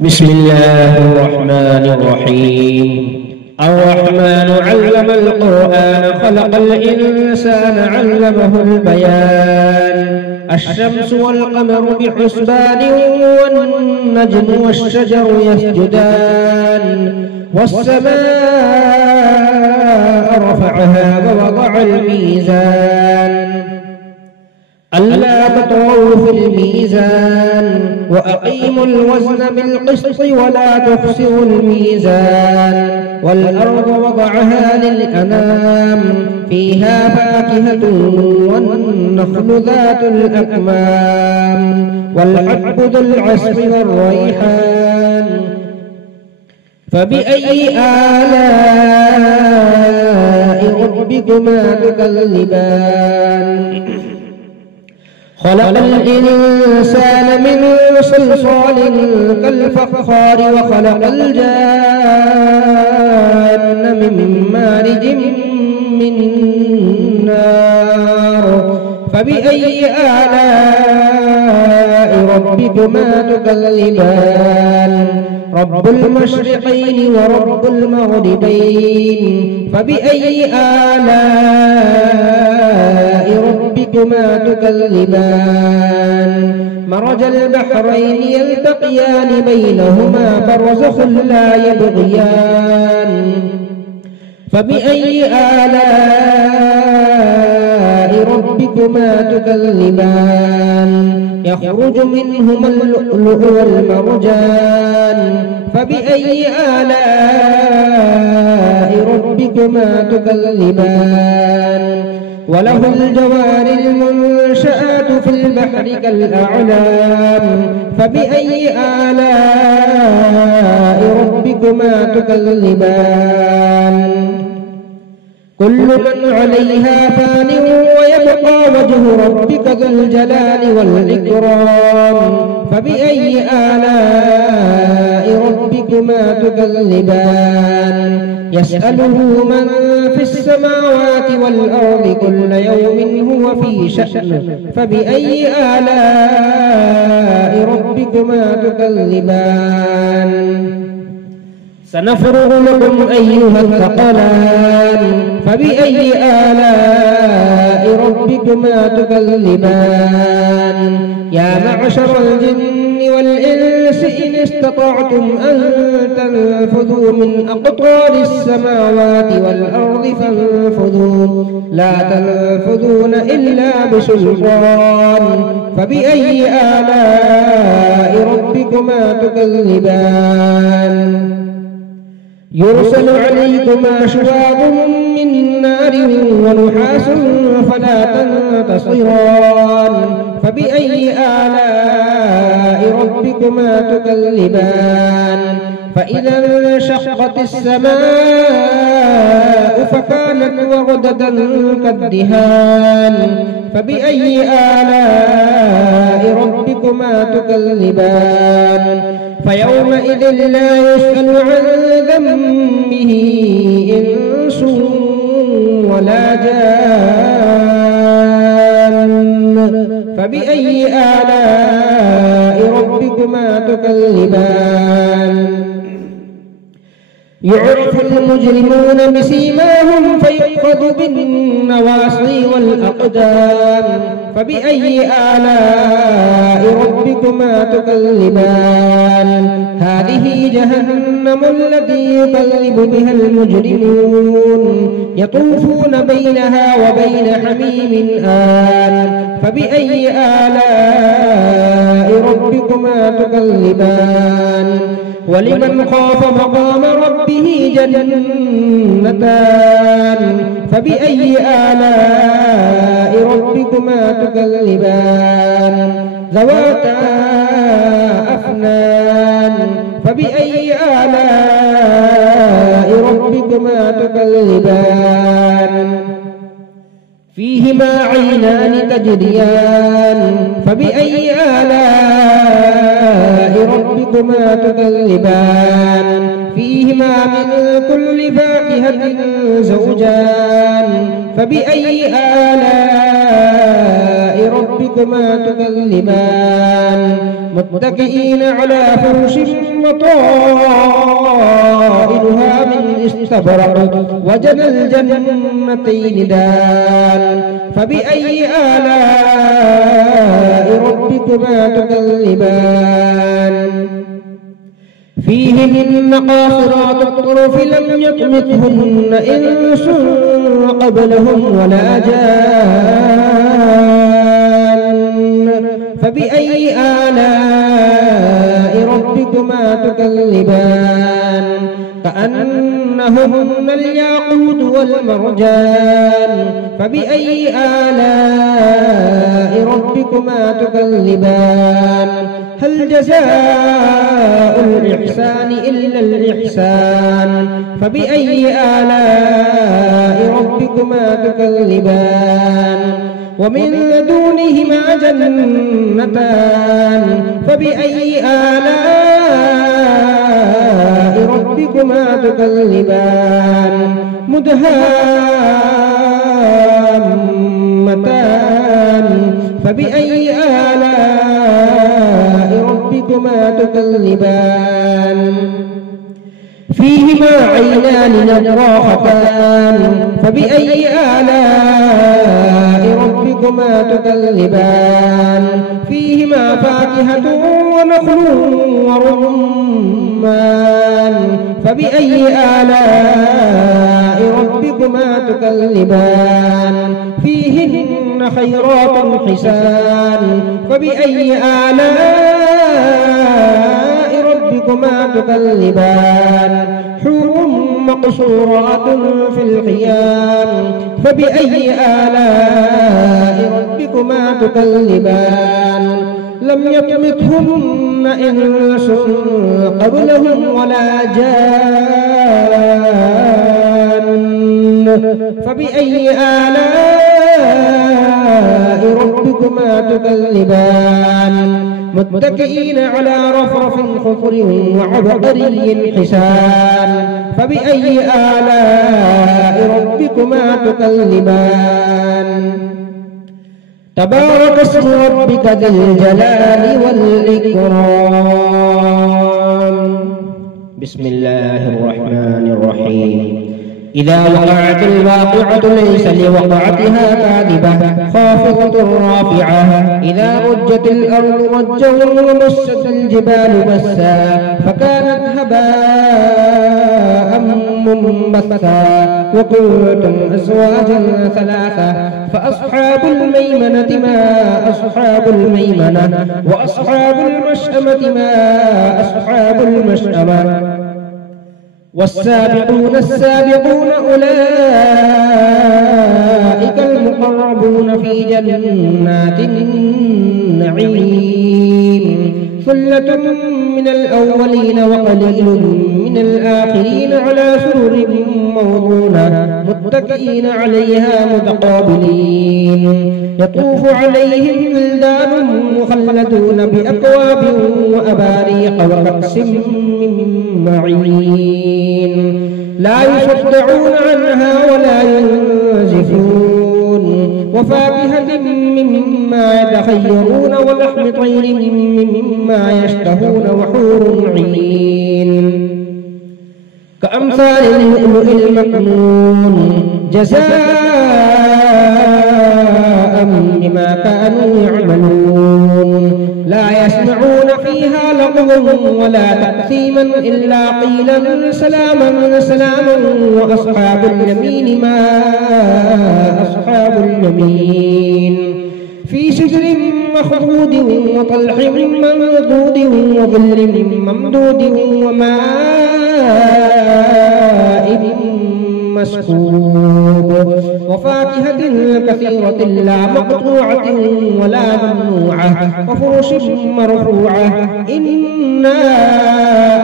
بسم الله الرحمن الرحيم. الرحمن علم القرآن خلق الإنسان علمه البيان. الشمس والقمر بحسبان والنجم والشجر يسجدان والسماء رفعها ووضع الميزان ألا تطغوا في الميزان وأقيموا الوزن بالقسط ولا تخسروا الميزان والأرض وضعها للأنام فيها فاكهة والنخل ذات الأكمام والحب ذو العصف والريحان فبأي آلاء ربكما تكذبان خلق الإنسان من صلصال كالفخار وخلق الجان من مارج من نار فبأي آلاء ربكما تكذبان رب المشرقين ورب المغربين فبأي آلاء ربكما تكذبان مرج البحرين يلتقيان بينهما برزخ لا يبغيان فبأي آلاء ربكما تكذبان يخرج منهما اللؤلؤ والمرجان فبأي آلاء ربكما تكذبان وله الجوار المنشآت في البحر كالأعلام فبأي آلاء ربكما تكذبان كل من عليها فان ويبقى وجه ربك ذو الجلال والإكرام فبأي آلاء ربكما تكذبان يسأله من في السماوات والأرض كل يوم هو في شأن فبأي آلاء ربكما تكذبان سنفرغ لكم أيها الثقلان فبأي آلاء ربكما تكذبان يا معشر الجن والإنس إن استطعتم أن تنفذوا من أقطار السماوات والأرض فانفذوا لا تنفذون إلا بسلطان فبأي آلاء ربكما تكذبان يرسل عليكما شواظ من نار ونحاس فلا تنتصران فبأي آلاء ربكما تكذبان فإذا انشقت السماء فكانت وردة كالدهان فبأي آلاء ربكما تكذبان فيومئذ لا يسأل عن ذنبه إنس ولا جان فبأي آلاء ربكما تكذبان يعرف المجرمون بسيماهم فيؤخذ بالنواصي والأقدام فبأي آلاء ربكما تكذبان هذه جهنم التي يكذب بها المجرمون يطوفون بينها وبين حميم آن فبأي آلاء ربكما تكذبان ولمن خاف مقام ربه جنتان فبأي آلاء ربكما تكذبان ذواتا أفنان فبأي آلاء ربكما تكذبان فيهما عينان تجريان فبأي آلاء ربكما ربكما تكذبان فيهما من كل فاكهة زوجان فبأي آلاء ربكما تكذبان متكئين على فرش وطائنها من استبرق وجنى الجنتين دان فبأي آلاء ربكما تكذبان فيهن قاصرات الطرف لم يطمثهن إنس قبلهم ولا جان فبأي آلاء ربكما تكذبان كأنهن الياقوت والمرجان فبأي آلاء ربكما تكذبان هل جزاء الإحسان إلا الإحسان فبأي آلاء ربكما تكذبان ومن دونهما جنتان فبأي آلاء ربكما تكذبان مدهامتان فبأي آلاء ربكما تكذبان فيهما عينان نضاختان فبأي آلاء ربكما تكذبان فيهما فاكهة ونخل ورمان فبأي آلاء ربكما تكذبان فيهن خيرات حسان فبأي آلاء ربكما تكذبان حور مقصورات في الخيام فبأي آلاء ربكما تكذبان لم يطمثهن إنس قبلهم ولا جان فبأي آلاء ربكما تكذبان متكئين على رفرف خضر وعبقري حسان فبأي آلاء ربكما تكذبان تبارك اسم ربك ذي الجلال والإكرام بسم الله الرحمن الرحيم إذا وقعت الواقعة ليس لوقعتها كاذبة خافضة رافعة إذا رجت الأرض رجا وبست الجبال بسا فكانت هباء منبثا وكنتم أزواجا ثلاثة فأصحاب الميمنة ما أصحاب الميمنة وأصحاب المشأمة ما أصحاب المشأمة والسابقون السابقون أولئك المقربون في جنات النعيم ثلة من الأولين وقليل من الآخرين على سرر موضونة متكئين عليها متقابلين يطوف عليهم ولدان مخلدون بأكواب وأباريق وكأس من معين لا يصدعون عنها ولا ينزفون وفاكهة مما يتخيرون ولحم طير مما يشتهون وحور عين كأمثال اللؤلؤ المكنون جزاء بما كانوا يعملون لا يسمعون فيها لغوا ولا تأثيما إلا قيلا سلاما سلاما وأصحاب اليمين ما أصحاب اليمين في سدر مخضود وطلح منضود وظل ممدود وماء مسكوب وفاكهة كثيرة لا مقطوعة ولا ممنوعة وفرش مرفوعة إنا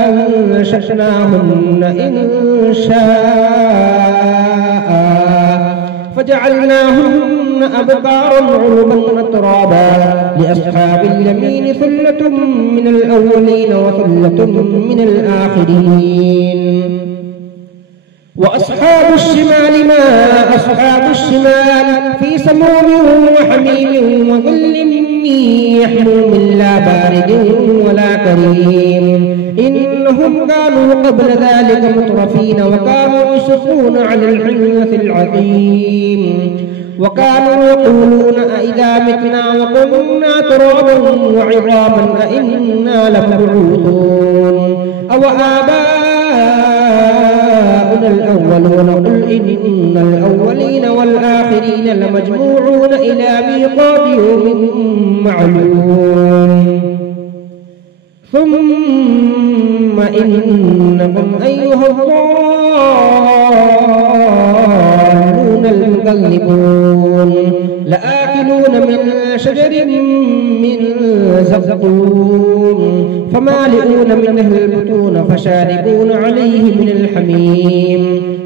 أنشأناهن إنشاء فجعلناهن أبكارا عربا أترابا لأصحاب اليمين ثلة من الأولين وثلة من الآخرين. وأصحاب الشمال ما أصحاب الشمال في سموم وحميم وظل يحموم لا بارد ولا كريم. إنهم كانوا قبل ذلك مترفين وكانوا يصرون على الحنث العظيم وكانوا يقولون أئذا متنا وكنا ترابا وعظاما أئنا لمبعوثون أو آباؤنا الأولون قل إن الأولين والآخرين لمجموعون إلى ميقات يوم معلوم. ثم إنكم أيها الضالون المكذبون لآكلون من شجر من زقوم فمالئون منه البطون فشاربون عليه من الحميم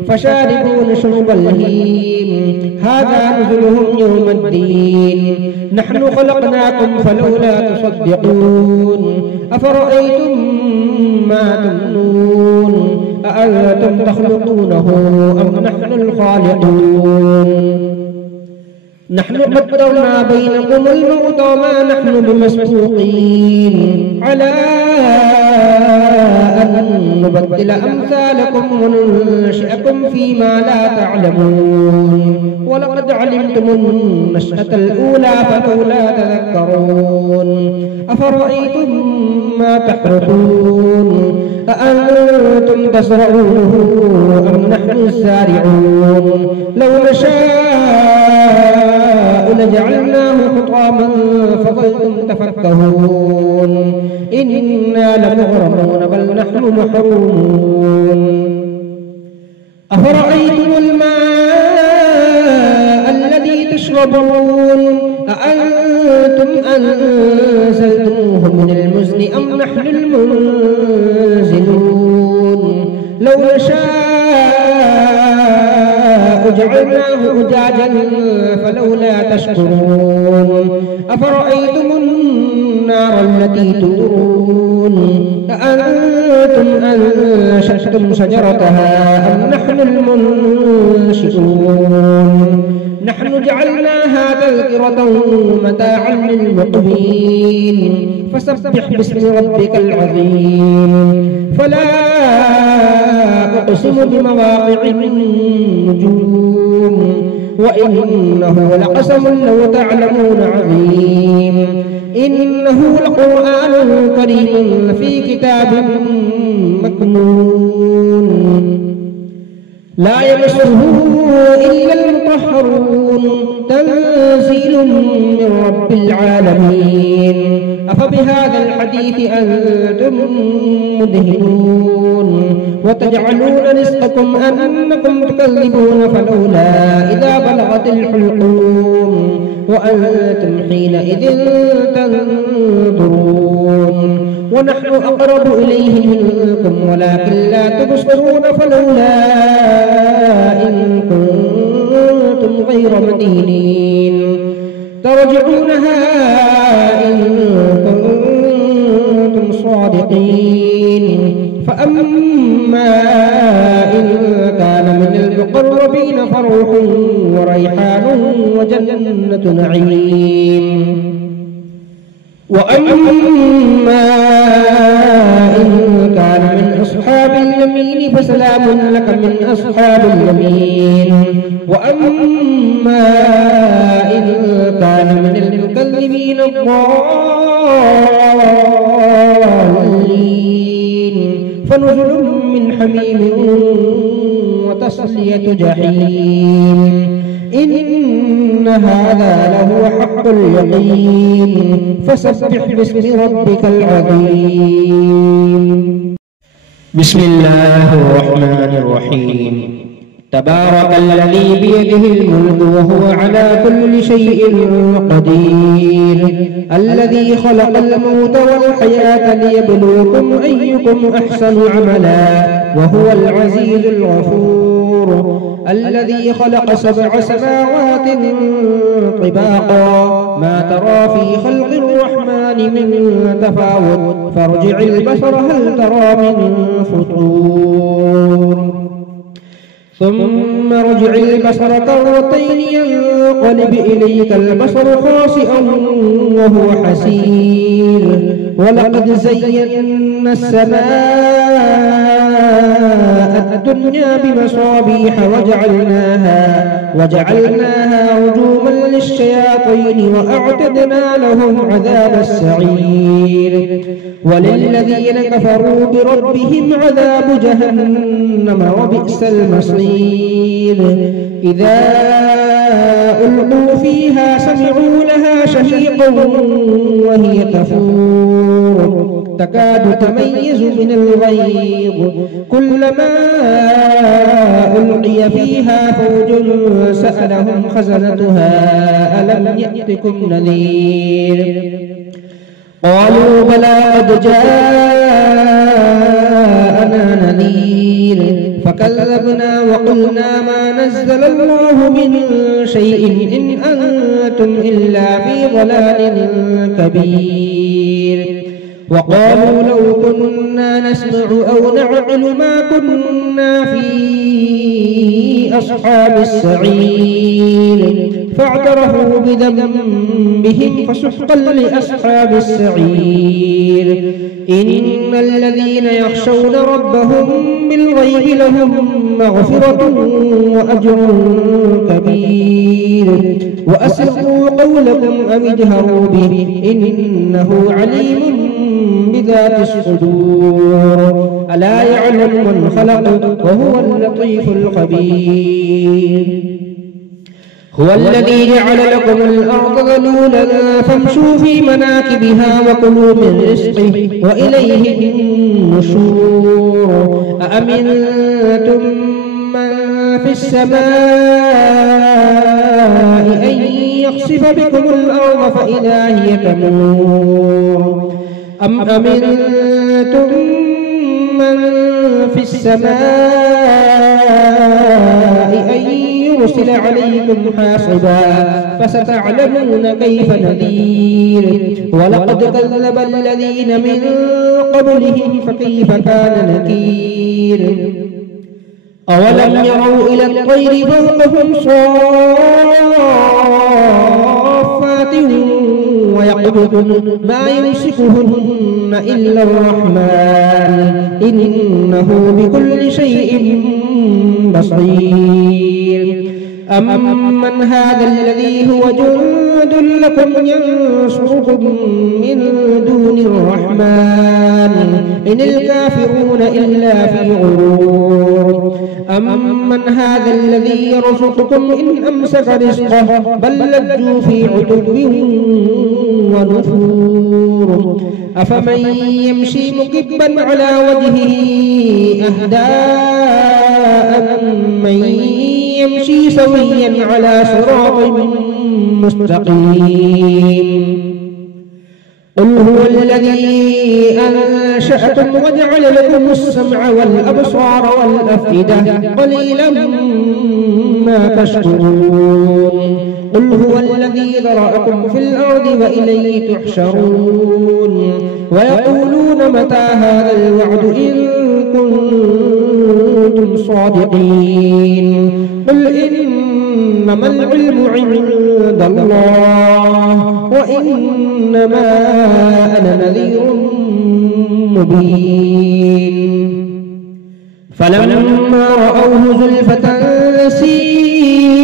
فشاربون شرب الهيم هذا نزلهم يوم الدين. نحن خلقناكم فلولا تصدقون أفرأيتم ما تمنون أأنتم تخلقونه أم نحن الخالقون. نحن قدرنا بينكم الموت وما نحن بمسبوقين على أن نبدل أمثالكم وننشئكم فيما لا تعلمون. ولقد علمتم النشأة الأولى فلولا تذكرون. أفرأيتم ما تحرثون أأنتم تزرعونه أم نحن الزارعون. لو نشاء لجعلناه حطاما فظلتم تفكهون. إنا لمغرمون بل نحن محرومون. أفرأيتم الماء الذي تشربون أأنتم أنزلتموه من المزن أم نحن المنزلون. لو نشاء جعلناه أجاجا فلولا تشكرون. أفرأيتم النار التي تورون أأنتم أنشأتم شجرتها أم نحن المنشئون. نحن جعلناها تذكرة متاعا للمقوين فسبح باسم ربك العظيم. فلا أقسم بمواقع النجوم وإنه لقسم لو تعلمون عظيم. إنه لقرآن كريم في كتاب مكنون لا يمسه إلا المطهرون تنزيل من رب العالمين. أفبهذا الحديث أنتم مدهنون وتجعلون رزقكم أنكم تكذبون فلولا إذا بلغت الحلقوم وأنتم حينئذ تنظرون. ونحن أقرب إليه منكم ولكن لا تبصرون. فلولا إن كنتم غير مدينين ترجعونها إن كنتم صادقين. فأما إن كان من المقربين فروح وريحان وجنة نعيم. وأما إن كان من أصحاب اليمين فسلام لك من أصحاب اليمين. وأما إن كان من المكذبين الضالين فنزل من حميم وتصلية جحيم. إن هذا لهو حق اليقين فسبح باسم ربك العظيم. بسم الله الرحمن الرحيم. تبارك الذي بيده الملك وهو على كل شيء قدير. الذي خلق الموت والحياة ليبلوكم أيكم أحسن عملا وهو العزيز الغفور. الذي خلق 7 سماوات طباقا ما ترى في خلق الرحمن من تفاوت فارجع البصر هل ترى من فطور ثم ارجع البصر كرتين ينقلب إليك البصر خاسئا وهو حسير ولقد زينا السماء الدنيا بمصابيح وجعلناها رجوما للشياطين وأعتدنا لهم عذاب السعير وللذين كفروا بربهم عذاب جهنم وبئس المصير إذا ألقوا فيها سمعوا لها شهيقا وهي تفور تكاد تميز من الغيظ كلما ألقي فيها فوج سألهم خزنتها ألم يأتكم نذير قالوا بلى قد جاءنا نذير فكذبنا وقلنا ما نزل الله من شيء إن أنتم إلا في ضلال كبير وقالوا لو كنا نسمع أو نعقل ما كنا في أصحاب السعير فاعترفوا بذنبهم فسحقا لأصحاب السعير إن الذين يخشون ربهم بالغيب لهم مغفرة وأجر كبير وأسروا قولكم أم اجهروا به إنه عليم بذات الصدور ألا يعلم من خلق وهو اللطيف الخبير هو الذي جعل لكم الأرض ذلولا فامشوا في مناكبها وكلوا من رزقه وإليه النشور أأمنتم من في السماء أن يخسف بكم الأرض فإذا هي تمور أم أمنتم من في السماء أن يرسل عليكم حاصبا فستعلمون كيف نذير ولقد كذب الذين من قبلهم فكيف كان نكير أولم يروا إلى الطير فوقهم صافات ويقبضن ما يمسكهن إلا الرحمن إنه بكل شيء بصير أمن هذا الذي هو جند لكم ينصركم من دون الرحمن إن الكافرون إلا في غرور أمن هذا الذي يرزقكم إن أمسك رزقه بل لجوا في عتب ونفور أفمن يمشي مكبا على وجهه أهدى أمن يمشي سويا على صراط مستقيم قل هو الذي أنشأكم وجعل لكم السمع والأبصار والأفئدة قليلا ما تشكرون قل هو الذي ذرأكم في الأرض وإليه تحشرون ويقولون متى هذا الوعد إن كنتم صادقين قل إنما العلم عند الله وإنما أنا نذير مبين فلما رأوه زلفة سيئت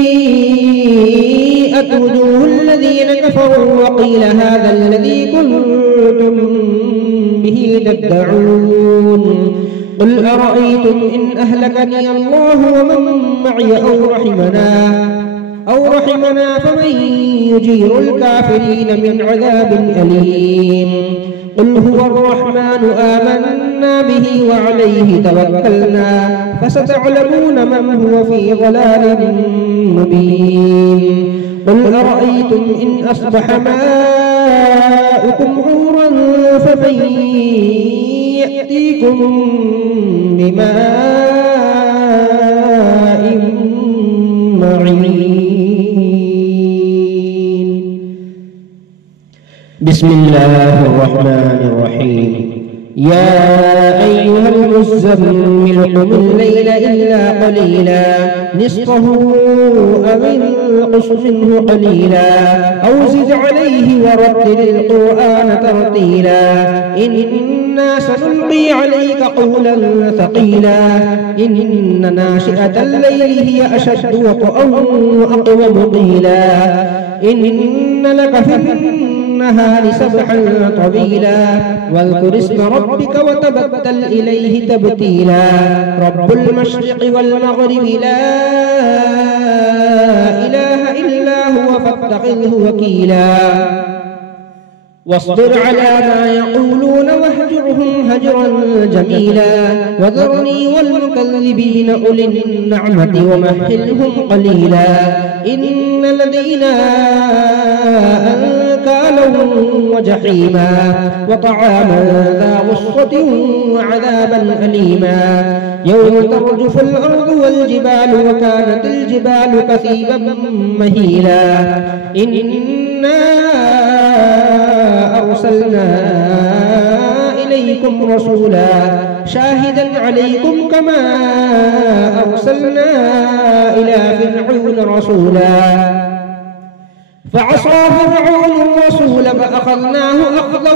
وجوه الذين كفروا وقيل هذا الذي كنتم به تدعون قل أرأيتم إن أهلكني الله ومن معي أو رحمنا فمن يجير الكافرين من عذاب أليم قل هو الرحمن آمنا به وعليه توكلنا فستعلمون من هو في ضلال مبين قل أرأيتم إن أصبح ماؤكم غورا فمن يأتيكم بماء أجمعين. بسم الله الرحمن الرحيم. يا أيها المزمل قم الليل إلا قليلا نصفه أو انقص منه قليلا أو زد عليه ورتل القرآن ترتيلا إنا سنلقي عليك قولا ثقيلا إن ناشئة الليل هي أشد وطئا وأقوم قيلا إن لك في النهار سبحا طويلا واذكر اسم ربك وتبتل إليه تبتيلا رب المشرق والمغرب لا إله إلا هو فاتخذه وكيلا واصبر على ما يقولون واهجرهم هجرا جميلا وذرني والمكذبين أولي النعمة ومهلهم قليلا إن لدينا أنكالا وجحيما وطعاما ذا غصة وعذابا أليما يوم ترجف الأرض والجبال وكانت الجبال كثيبا مهيلا إنا أرسلنا إليكم رسولا شاهدا عليكم كما أرسلنا إلى فرعون رسولا فعصى فرعون الرسول فأخذناه أخذا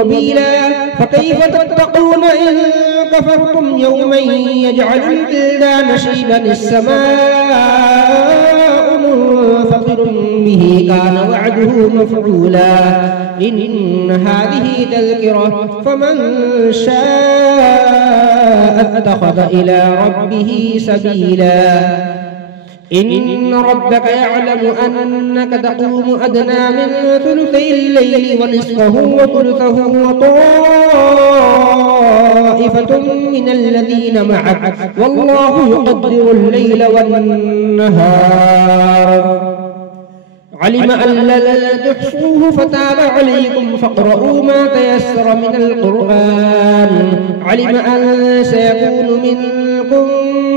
وبيلا فكيف تتقون إن كفرتم يوما يجعل البلدان شيبا السماء منفطر به كان وعده مفعولا إن هذه تذكرة فمن شاء اتخذ إلى ربه سبيلا إن ربك يعلم أنك تقوم أدنى من ثلثي الليل ونصفه وثلثه وطائفة من الذين معك والله يقدر الليل والنهار علم أن لن تحصوه فتاب عليكم فاقرؤوا ما تيسر من القرآن علم أن سيكون منكم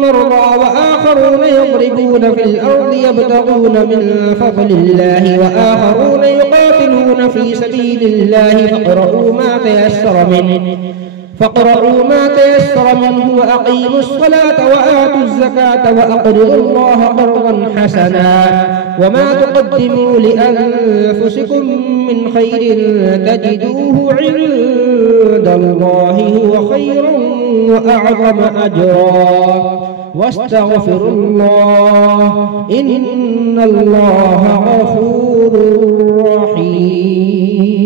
مرضى وآخرون يضربون في الأرض يبتغون من فضل الله وآخرون يقاتلون في سبيل الله فاقرؤوا ما تيسر منه وأقيموا الصلاة وآتوا الزكاة وأقرضوا الله قرضا حسنا وما تقدموا لأنفسكم من خير تجدوه عند الله هو خيرا وأعظم أجرا واستغفروا الله إن الله غفور رحيم.